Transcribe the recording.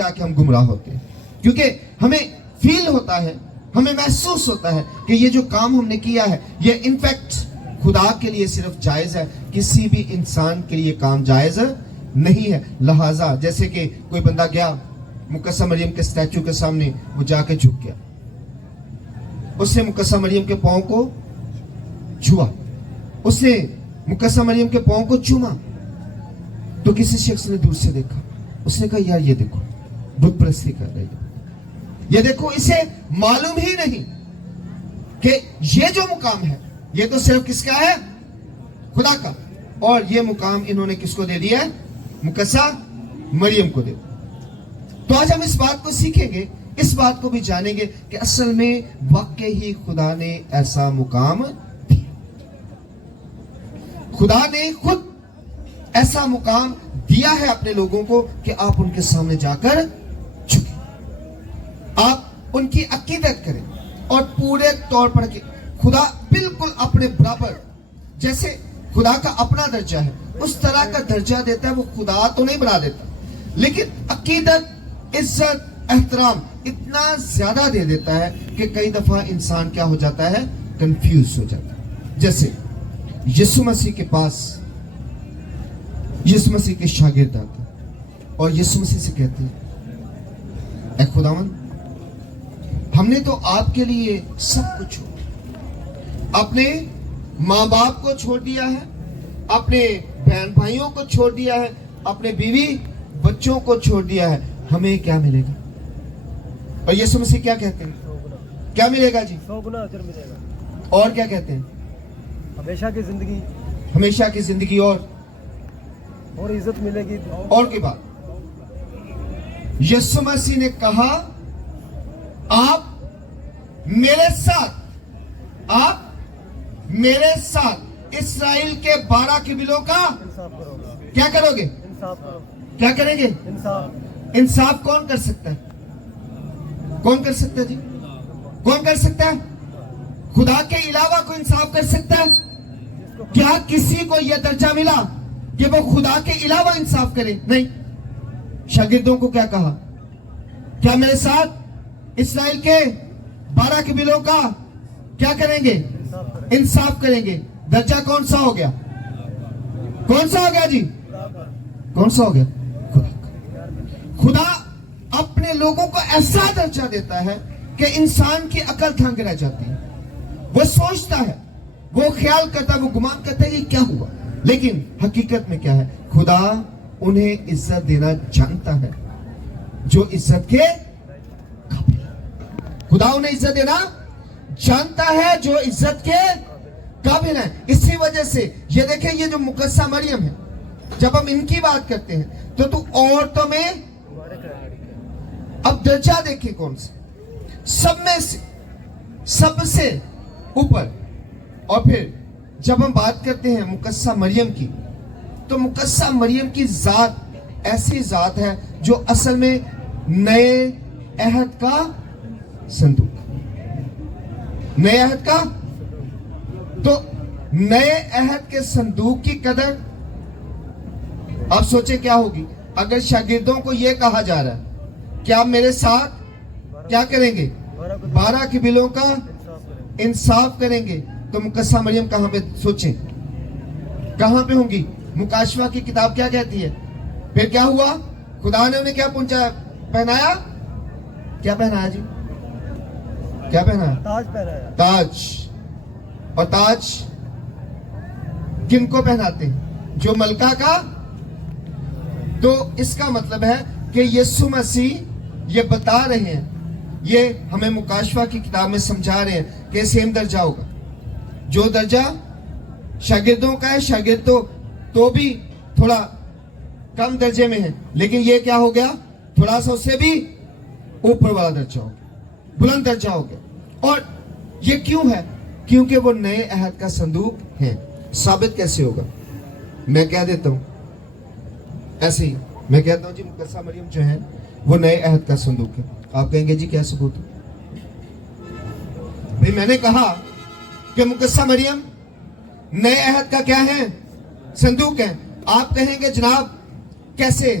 کہ ہم گمراہ ہوتے ہیں، کیونکہ ہمیں فیل ہوتا ہے، ہمیں محسوس ہوتا ہے کہ یہ جو کام ہم نے کیا ہے یہ انفیکٹ خدا کے لیے صرف جائز ہے، کسی بھی انسان کے لیے کام جائز نہیں ہے۔ لہٰذا جیسے کہ کوئی بندہ گیا مقدسہ مریم کے اسٹیچو کے سامنے، وہ جا کے جھک گیا، اس نے مقدسہ مریم کے پاؤں کو چھوا، اس نے مقدسہ مریم کے پاؤں کو چوما، تو کسی شخص نے دور سے دیکھا، اس نے کہا یار یہ دیکھو بت پرستی کر رہی ہے، یہ دیکھو اسے معلوم ہی نہیں کہ یہ جو مقام ہے یہ تو صرف کس کا ہے؟ خدا کا، اور یہ مقام انہوں نے کس کو دے دیا ہے؟ مقدسہ مریم کو دے دیا۔ تو آج ہم اس بات کو سیکھیں گے، اس بات کو بھی جانیں گے کہ اصل میں واقعی ہی خدا نے ایسا مقام دیا، خدا نے خود ایسا مقام دیا ہے اپنے لوگوں کو کہ آپ ان کے سامنے جا کر جھکیں، آپ ان کی عقیدت کریں اور پورے طور پر کہ خدا بالکل اپنے برابر، جیسے خدا کا اپنا درجہ ہے اس طرح کا درجہ دیتا ہے۔ وہ خدا تو نہیں بنا دیتا، لیکن عقیدت، عزت، احترام اتنا زیادہ دے دیتا ہے کہ کئی دفعہ انسان کیا ہو جاتا ہے؟ کنفیوز ہو جاتا ہے۔ جیسے یسوع مسیح کے پاس یسوع مسیح کے شاگرد آتے اور یسوع مسیح سے کہتے ہیں اے خداوند، ہم نے تو آپ کے لیے سب کچھ چھوڑا، اپنے ماں باپ کو چھوڑ دیا ہے، اپنے بہن بھائیوں کو چھوڑ دیا ہے، اپنے بیوی بچوں کو چھوڑ دیا ہے، ہمیں کیا ملے گا؟ اور یسوع مسیح کیا کہتے ہیں؟ کیا ملے گا جی؟ 100 گنا اجر ملے گا۔ اور کیا کہتے ہیں؟ ہمیشہ کی زندگی، ہمیشہ کی زندگی اور عزت ملے گی۔ اور کی بات یسوع مسیح نے کہا آپ میرے ساتھ اسرائیل کے 12 قبیلوں کا انصاف کرو گا، کیا کرو گے؟ انصاف کرو، کیا کریں گے؟ انصاف۔ انصاف کون کر سکتا ہے؟ کون کر سکتا ہے جی؟ کون کر سکتا ہے؟ خدا کے علاوہ کوئی انصاف کر سکتا ہے؟ کیا کسی کو یہ درجہ ملا کہ وہ خدا کے علاوہ انصاف کرے؟ نہیں۔ شاگردوں کو کیا کہا؟ کیا میرے ساتھ اسرائیل کے 12 قبیلوں کا کیا کریں گے؟ انصاف کریں گے۔ درجہ کون سا ہو گیا؟ کون سا ہو گیا جی؟ کون سا ہو گیا؟ خدا کا۔ خدا اپنے لوگوں کو ایسا درجہ دیتا ہے کہ انسان کی عقل تھنگ رہ جاتی ہے، وہ سوچتا ہے، وہ خیال کرتا ہے، وہ گمان کرتا ہے کہ کیا ہوا، لیکن حقیقت میں کیا ہے؟ خدا انہیں عزت دینا جانتا ہے جو عزت کے قابل ہے۔ خدا انہیں عزت دینا جانتا ہے جو عزت کے قابل ہے۔ اسی وجہ سے یہ دیکھیں، یہ جو مقدسہ مریم ہے، جب ہم ان کی بات کرتے ہیں تو عورتوں میں اب درجہ دیکھیں کون سے؟ سب میں سے سب سے اوپر۔ اور پھر جب ہم بات کرتے ہیں مقدسہ مریم کی، تو مقدسہ مریم کی ذات ایسی ذات ہے جو اصل میں نئے عہد کا صندوق، نئے عہد کا، تو نئے عہد کے صندوق کی قدر آپ سوچیں کیا ہوگی اگر شاگردوں کو یہ کہا جا رہا ہے کہ آپ میرے ساتھ کیا کریں گے؟ 12 قبیلوں کا انصاف کریں گے، تو مقدسہ مریم کہاں پہ؟ سوچیں کہاں پہ ہوں گی؟ مکاشفہ کی کتاب کیا کہتی ہے؟ پھر کیا ہوا؟ خدا نے انہیں کیا پہنایا؟ کیا پہنایا جی؟ کیا پہنایا؟ تاج پہنایا۔ تاج۔ اور تاج کن کو پہناتے ہیں؟ جو ملکہ کا۔ تو اس کا مطلب ہے کہ یسوع مسیح یہ بتا رہے ہیں، یہ ہمیں مکاشفہ کی کتاب میں سمجھا رہے ہیں کہ سیم درجہ ہوگا، جو درجہ شاگردوں کا ہے، شاگرد تو بھی تھوڑا کم درجے میں ہے، لیکن یہ کیا ہو گیا؟ تھوڑا سا اس سے بھی اوپر والا درجہ ہو گیا، بلند درجہ ہو گیا۔ اور یہ کیوں ہے؟ کیونکہ وہ نئے عہد کا صندوق ہے۔ ثابت کیسے ہوگا؟ میں کہہ دیتا ہوں، ایسے ہی میں کہتا ہوں جی مقدسہ مریم جو ہے وہ نئے عہد کا صندوق ہے۔ آپ کہیں گے جی کیا ثبوت ہے؟ بھئی میں نے کہا کہ مقدسہ مریم نئے عہد کا کیا ہے؟ صندوق ہے۔ آپ کہیں گے جناب کیسے؟